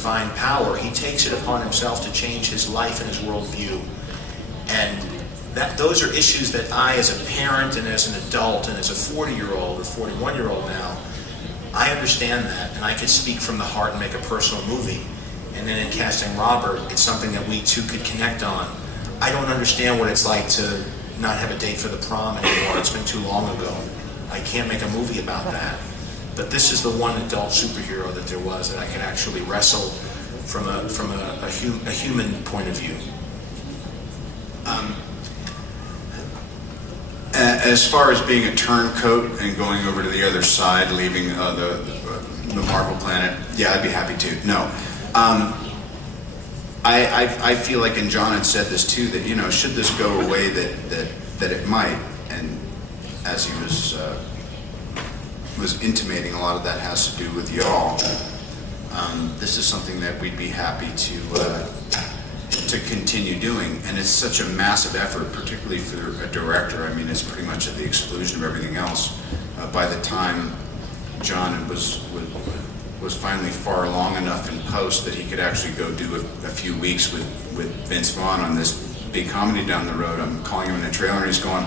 divine power, he takes it upon himself to change his life and his worldview. And those are issues that I, as a parent and as an adult and as a 40-year-old or 41-year-old now, I understand that, and I could speak from the heart and make a personal movie. And then in casting Robert, it's something that we two could connect on. I don't understand what it's like to not have a date for the prom anymore. It's been too long ago. I can't make a movie about that. But this is the one adult superhero that there was that I could actually wrestle from a human point of view. As far as being a turncoat and going over to the other side, leaving the Marvel planet, yeah, I'd be happy to. No. I feel like, and John had said this too, that, you know, should this go away, that it might, and as he was intimating, a lot of that has to do with y'all. This is something that we'd be happy to continue doing, and it's such a massive effort, particularly for a director. I mean, it's pretty much at the exclusion of everything else. By the time John was finally far along enough in post that he could actually go do a few weeks with Vince Vaughn on this big comedy down the road, I'm calling him in the trailer and he's going,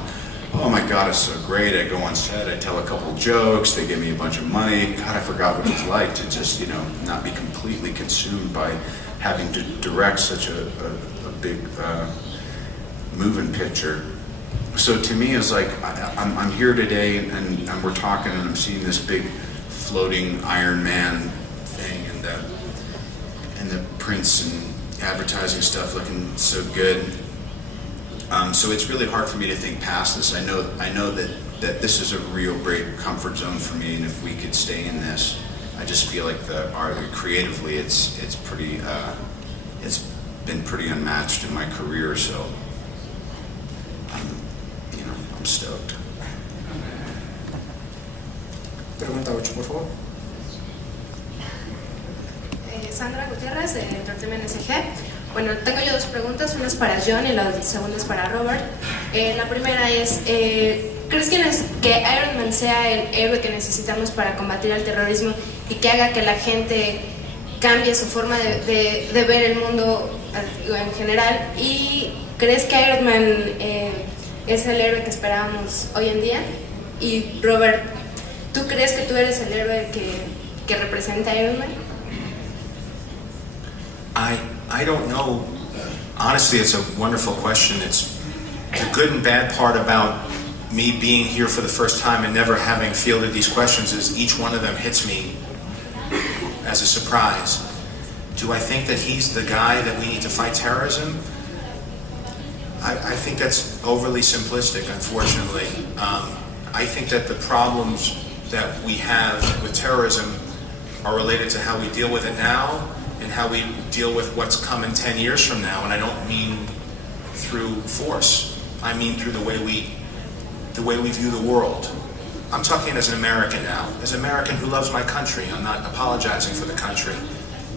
"Oh my God, it's so great. I go on set, I tell a couple jokes, they give me a bunch of money. God, I forgot what it's like to just, you know, not be completely consumed by having to direct such a big moving picture." So to me, it's like, I'm here today and we're talking and I'm seeing this big floating Iron Man thing and the prints and advertising stuff looking so good. So it's really hard for me to think past this. I know that this is a real great comfort zone for me, and if we could stay in this, I just feel like creatively it's pretty it's been pretty unmatched in my career. So I'm stoked. Pregunta 8, por favor. Sandra Gutiérrez, de Entertainment SG. Bueno, tengo yo dos preguntas, una es para Jon y la segunda es para Robert. La primera es, ¿crees que Iron Man sea el héroe que necesitamos para combatir el terrorismo y que haga que la gente cambie su forma de ver el mundo en general? ¿Y crees que Iron Man es el héroe que esperábamos hoy en día? Y Robert, ¿tú crees que tú eres el héroe que representa a Iron Man? I don't know. Honestly, it's a wonderful question. It's the good and bad part about me being here for the first time and never having fielded these questions is each one of them hits me as a surprise. Do I think that he's the guy that we need to fight terrorism? I think that's overly simplistic, unfortunately. I think that the problems that we have with terrorism are related to how we deal with it now and how we deal with what's coming 10 years from now. And I don't mean through force. I mean through the way we view the world. I'm talking as an American now. As an American who loves my country, I'm not apologizing for the country.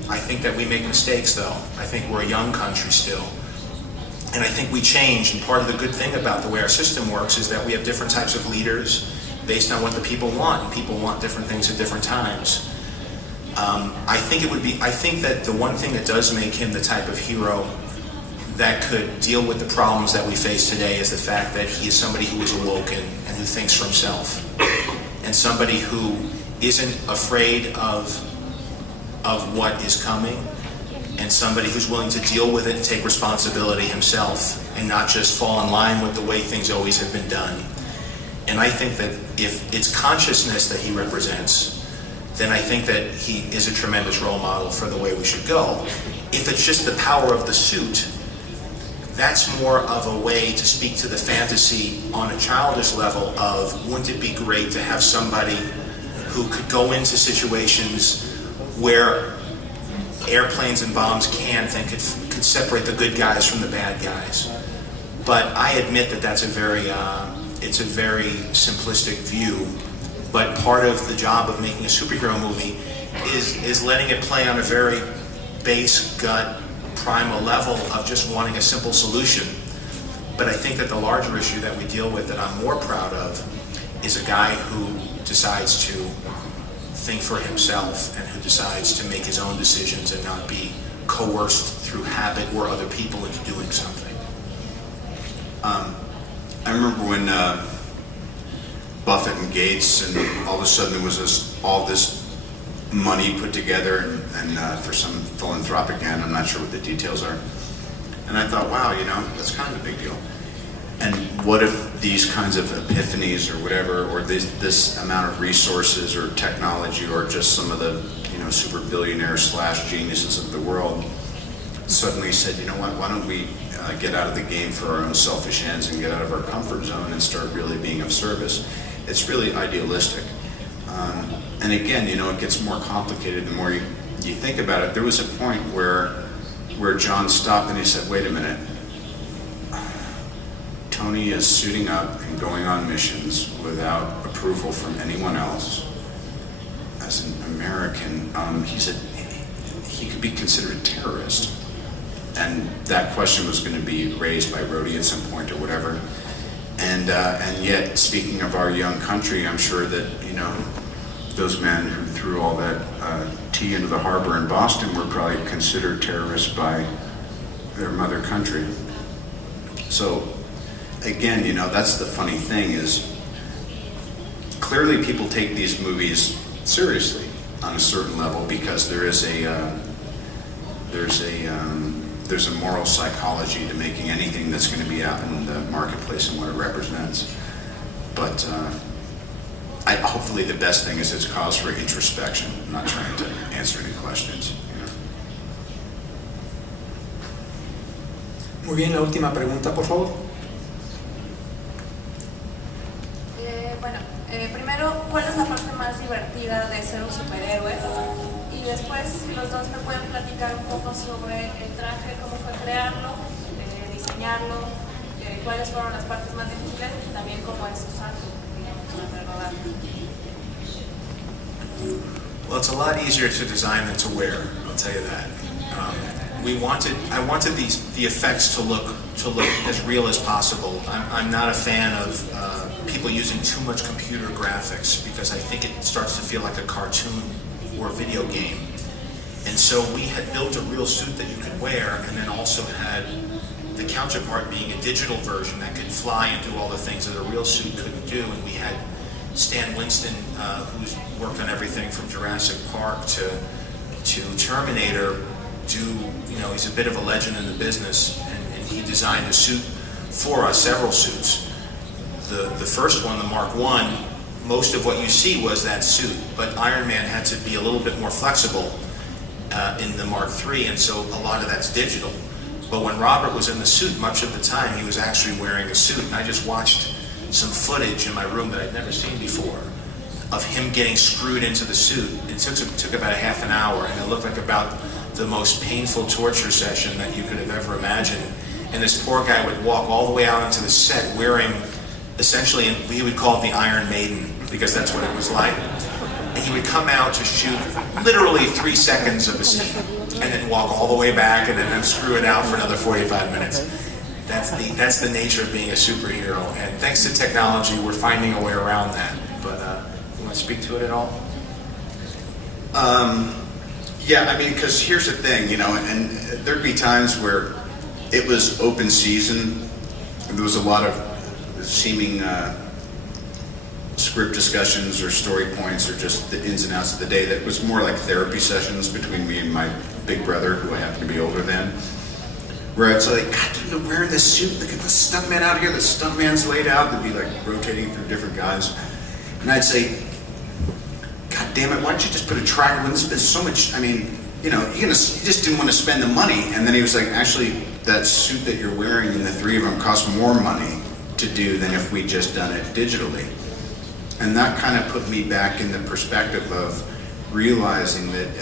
I think that we make mistakes, though. I think we're a young country still. And I think we change, and part of the good thing about the way our system works is that we have different types of leaders based on what the people want, and people want different things at different times. I think that the one thing that does make him the type of hero that could deal with the problems that we face today is the fact that he is somebody who is awoken and who thinks for himself, and somebody who isn't afraid of what is coming, and somebody who's willing to deal with it and take responsibility himself and not just fall in line with the way things always have been done. And I think that if it's consciousness that he represents, then I think that he is a tremendous role model for the way we should go. If it's just the power of the suit, that's more of a way to speak to the fantasy on a childish level of, wouldn't it be great to have somebody who could go into situations where airplanes and bombs can't and could separate the good guys from the bad guys. But I admit that that's it's a very simplistic view. But part of the job of making a superhero movie is letting it play on a very base, gut, primal level of just wanting a simple solution. But I think that the larger issue that we deal with that I'm more proud of is a guy who decides to think for himself and who decides to make his own decisions and not be coerced through habit or other people into doing something. I remember when Buffett and Gates, and all of a sudden there was all this money put together and for some philanthropic end, I'm not sure what the details are. And I thought, wow, that's kind of a big deal. And what if these kinds of epiphanies or whatever, or this amount of resources or technology or just some of the super billionaires / geniuses of the world suddenly said, you know what, why don't we get out of the game for our own selfish ends and get out of our comfort zone and start really being of service. It's really idealistic. And again, it gets more complicated the more you think about it. There was a point where John stopped and he said, wait a minute, Tony is suiting up and going on missions without approval from anyone else. As an American, he said he could be considered a terrorist. And that question was going to be raised by Rhodey at some point or whatever. And yet, speaking of our young country, I'm sure that, those men who threw all that tea into the harbor in Boston were probably considered terrorists by their mother country. So, again, that's the funny thing is, clearly people take these movies seriously on a certain level because there's a moral psychology to making anything that's going to be out in the marketplace and what it represents. But hopefully the best thing is it's cause for introspection. I'm not trying to answer any questions. Muy bien, la última pregunta, por favor. Primero, ¿cuál es la parte más divertida de ser un superhéroe? Y después, los dos me pueden platicar un poco sobre el traje, cómo fue crearlo, diseñarlo, cuáles fueron las partes más difíciles y también cómo es usarlo durante el rodaje. Well, it's a lot easier to design than to wear, I'll tell you that. I wanted the effects to look as real as possible. I'm not a fan of people using too much computer graphics because I think it starts to feel like a cartoon or a video game. And so we had built a real suit that you could wear and then also had the counterpart being a digital version that could fly and do all the things that a real suit couldn't do. And we had Stan Winston, who's worked on everything from Jurassic Park to Terminator, he's a bit of a legend in the business, and he designed a suit for us, several suits. The first one, the Mark I, most of what you see was that suit, but Iron Man had to be a little bit more flexible in the Mark III, and so a lot of that's digital. But when Robert was in the suit, much of the time he was actually wearing a suit, and I just watched some footage in my room that I'd never seen before of him getting screwed into the suit. It took about a half an hour, and it looked like about the most painful torture session that you could have ever imagined. And this poor guy would walk all the way out onto the set wearing, essentially, we would call it the Iron Maiden, because that's what it was like. And he would come out to shoot literally 3 seconds of a scene, and then walk all the way back, and then unscrew it out for another 45 minutes. That's the nature of being a superhero, and thanks to technology, we're finding a way around that. But you want to speak to it at all? Yeah, I mean, because here's the thing, and there'd be times where it was open season, and there was a lot of seeming script discussions or story points or just the ins and outs of the day that was more like therapy sessions between me and my big brother, who I happened to be older than, where it's like, God, dude, I'm wearing this suit, look at the stuntman out here, the stuntman's laid out, they'd be like rotating through different guys, and I'd say, God damn it, why don't you just put a tracker? Wouldn't spend so much, I mean, you just didn't want to spend the money. And then he was like, actually, that suit that you're wearing and the three of them cost more money to do than if we just done it digitally. And that kind of put me back in the perspective of realizing that